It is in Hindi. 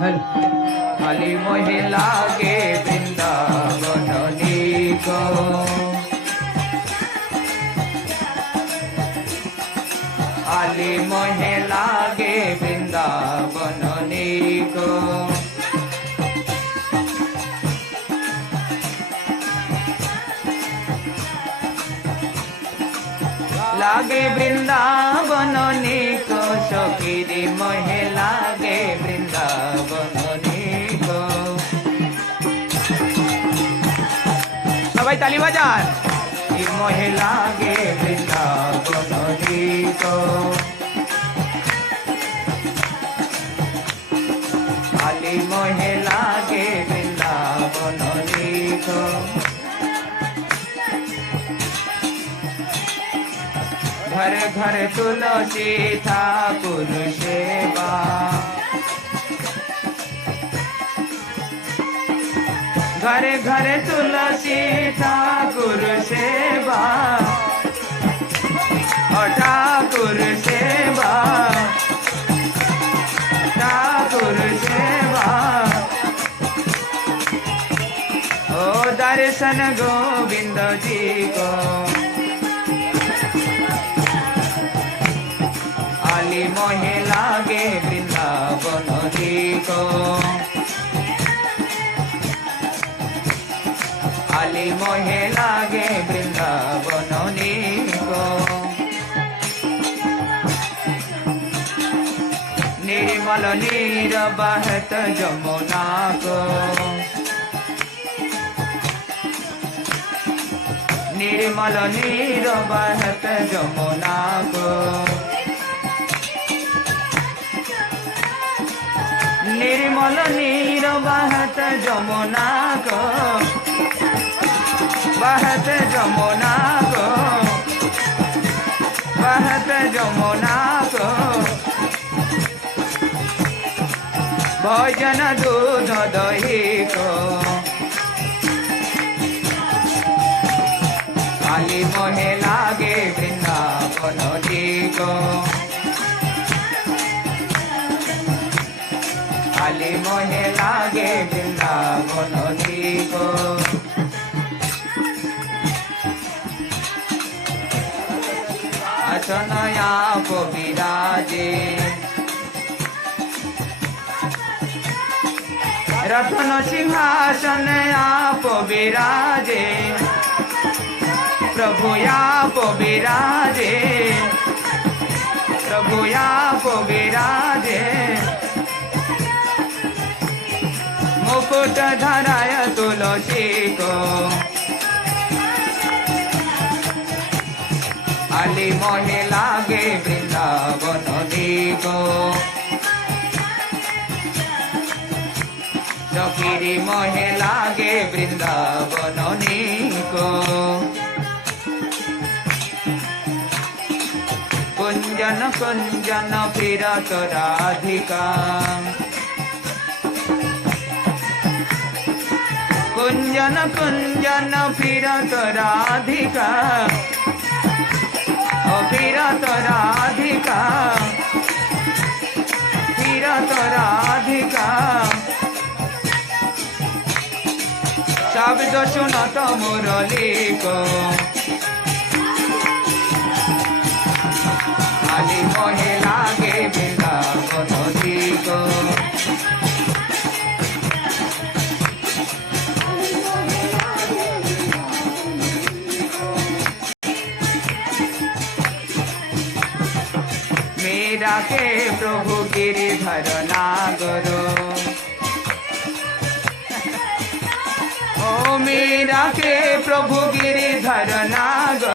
हल खाली मोहे लागे वृंदावन नीको खाली मोहे लागे वृंदावन नीको लागे वृंदावन नीको सखीरी मोहे लागे वृंदावन नीको सबाई ताली बाजान मोहे लागे वृंदावन नीको खाली मोहे लागे वृंदावन नीको घर घर तुलसी ठाकुर सेवा घर घर तुलसी ठाकुर सेवा ठाकुर सेवा ठाकुर सेवा ओ दर्शन गोविंद जी को खाली मोहे लागे वृंदावन नीको खाली मोहे लागे वृंदावन नीको निर्मल नीर बहत जमुना को निर्मल नीर बहत जमुना को निर्मल नीर बहत जमुना को बहत जमुना को बहत जमुना को भजन दूध दही को खाली मोहे लागे वृंदावन नीको खाली मोहे लागे वृंदावन नीको अचनया को विराजे रतन सिंहासन आप विराजे प्रभु आप विराजे प्रभु आप विराजे मुकुट धराय तुलसी को खाली मोहे लागे वृंदावन नीको सखीरी मोहे लागे वृंदावन नीको कुंजन कुंजन फिरत राधिका कुंजन कुंजन फिरत राधिका फिरत राधिका फिरत राधिका शब्द सुनत मुरली को खाली मोहे लागे वृंदावन नीको मेरा के प्रभु गिरिधर नागरो ओ मेरा के प्रभु गिरिधर नागर